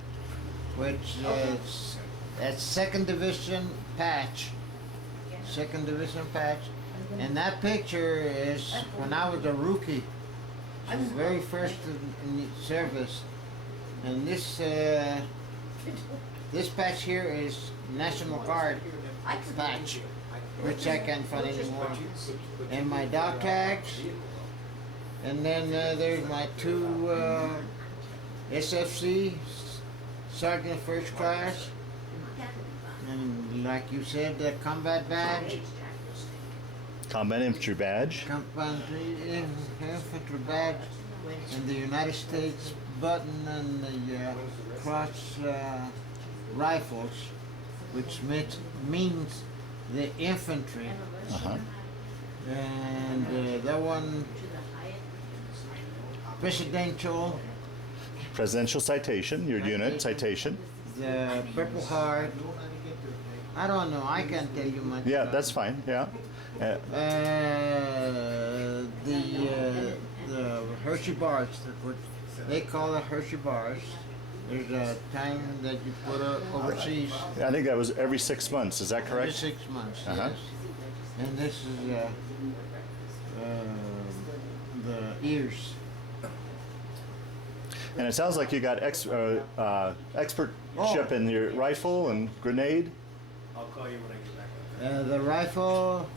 Which is that's Second Division patch. Second Division patch. And that picture is when I was a rookie, the very first in the service. And this patch here is National Guard patch, which I can't find anymore. And my dog tags. And then there's my two SFC, Sergeant First Class. And like you said, the combat badge. Combat Infantry Badge. Combat infantry badge, and the United States button, and the cross rifles, which means the infantry. Uh-huh. And that one, presidential, Presidential citation, your unit citation. the Purple Heart. I don't know. I can't tell you much. Yeah, about that's it. fine. Yeah. The Hershey bars. They call it Hershey bars. There's a time that you put it overseas. I think that was every 6 months. Is that Every correct? 6 months. Uh-huh. Yes. And this is the ears. And it sounds like you got expertship in your rifle and grenade. I'll call you when I get back. The rifle.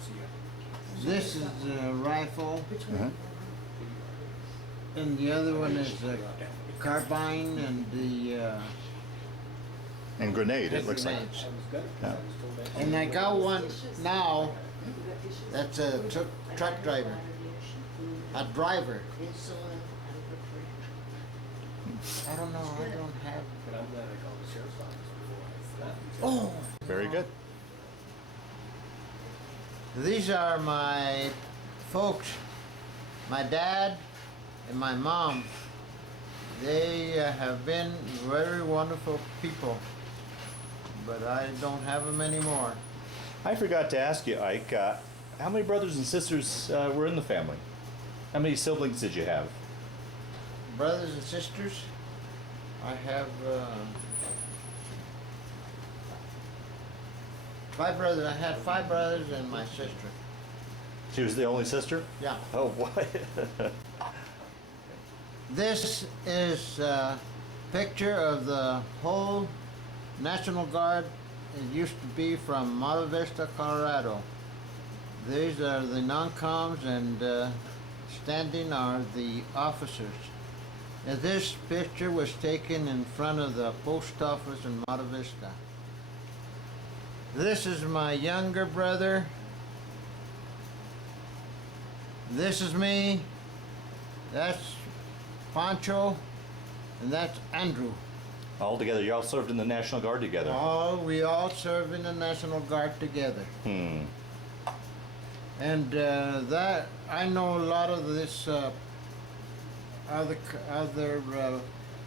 This is the rifle, Uh-huh. and the other one is the carbine and the. And grenade, it looks like. grenades. Yeah. And I got one now. That's a truck driver. A driver. I don't know. I don't have. But I'm glad I called the sheriff's office before. Oh. Very good. These are my folks, my dad and my mom. They have been very wonderful people, but I don't have them anymore. I forgot to ask you, Ike, how many brothers and sisters were in the family? How many siblings did you have? Brothers and sisters, I have 5 brothers. I had 5 brothers and my sister. She was the only sister? Yeah. Oh, boy. This is a picture of the whole National Guard. It used to be from Monte Vista, Colorado. These are the non-coms, and standing are the officers. And this picture was taken in front of the post office in Monte Vista. This is my younger brother. This is me. That's Pancho, and that's Andrew. All together, you all served in the National Guard together. We all serve in the National Guard together. And that I know a lot of this other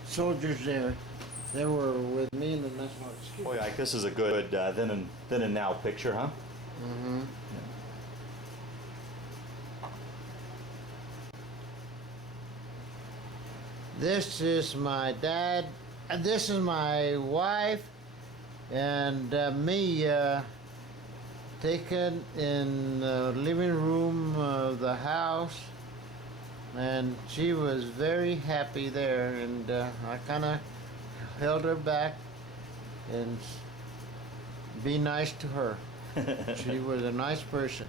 soldiers there. They were with me in the National Guard. Boy, Ike, this is a good then and now picture, huh? Mm-hmm. This is my dad, and this is my wife, and me taken in the living room of the house, and she was very happy there, and I kind of held her back and be nice to her. She was a nice person.